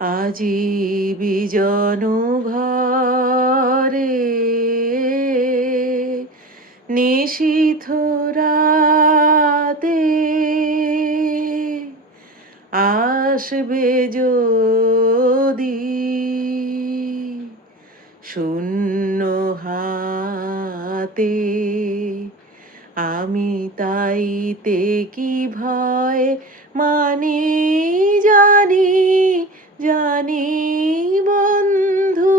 আজি বিজন ঘরে নিশীথ রাতে আসবে যদি শূন্য হাতে, আমি তাইতে কি ভয় মানি জানি, জানি বন্ধু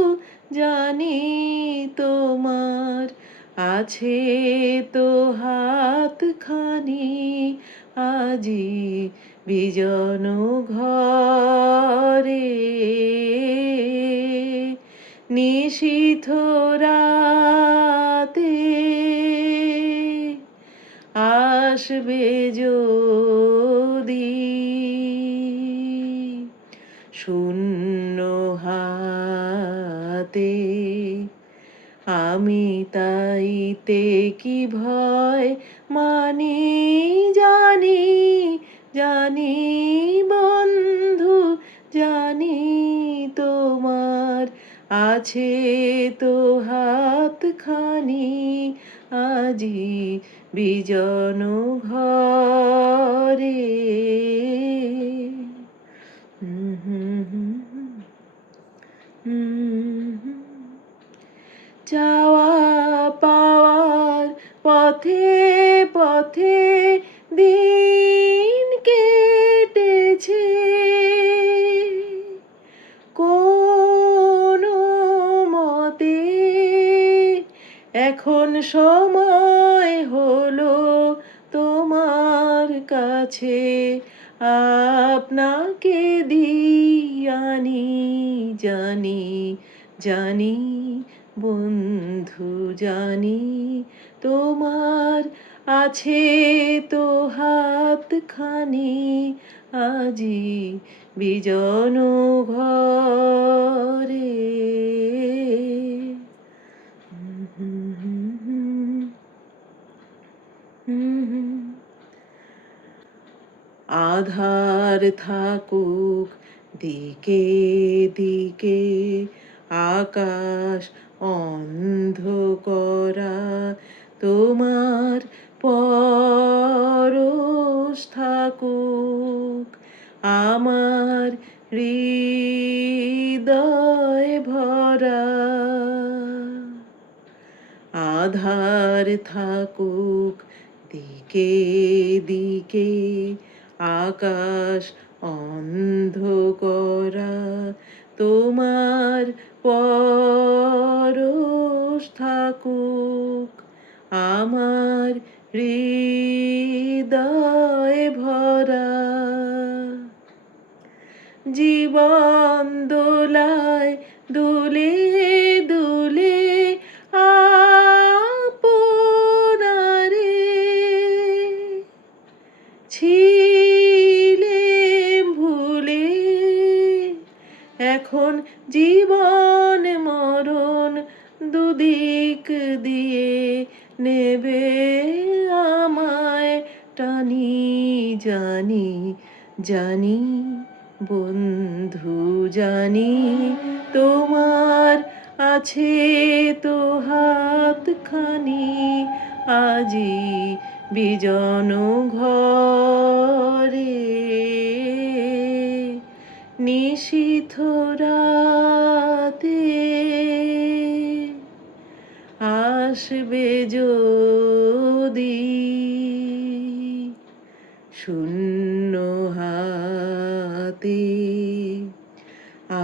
জানি তোমার আছে তো হাতখানি আজি বিজন ঘরে নিশীথ রাতে আসবে যদি শূন্য হাতে, আমি তাইতে কি ভয় মানি জানি, জানি বন্ধু জানি তোমার আছে তো হাতখানি আজি বিজন ঘরে। চাওয়া পাওয়ার পথে পথে দিন কেটেছে, কোনো মতে এখন সময় হলো তোমার কাছে আপনাকে দিয়ানি জানি, জানি বন্ধু জানি তোমার আছে তো হাতখানি আজি বিজন ঘরে। আধার থাকুক দিকে দিকে, আকাশ অন্ধ করা তোমার পরশ থাকুক আমার হৃদয় ভরা। আধার থাকুক দিকে দিকে, আকাশ অন্ধ করা তোমার পরশ থাকুক আমার হৃদয় ভরা। জীবন দোলায় দুলে দুলে আপনারে ছিলে ভুলে, এখন জীবন মরণ দুদিক দিয়ে নেবে আমায় টানি জানি, জানি বন্ধু জানি তোমার আছে তো হাতখানি আজি বিজন ঘরে নিশীথ রাতে আসবে যদি শূন্য হাতে,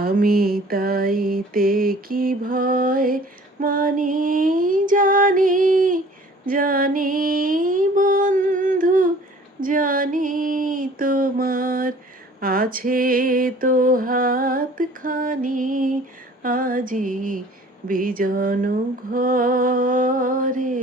আমি তাইতে কি ভয় মানি জানি, জানি বন্ধু জানি তোমার আছে তো হাতখানি আজি বিজন ঘরে।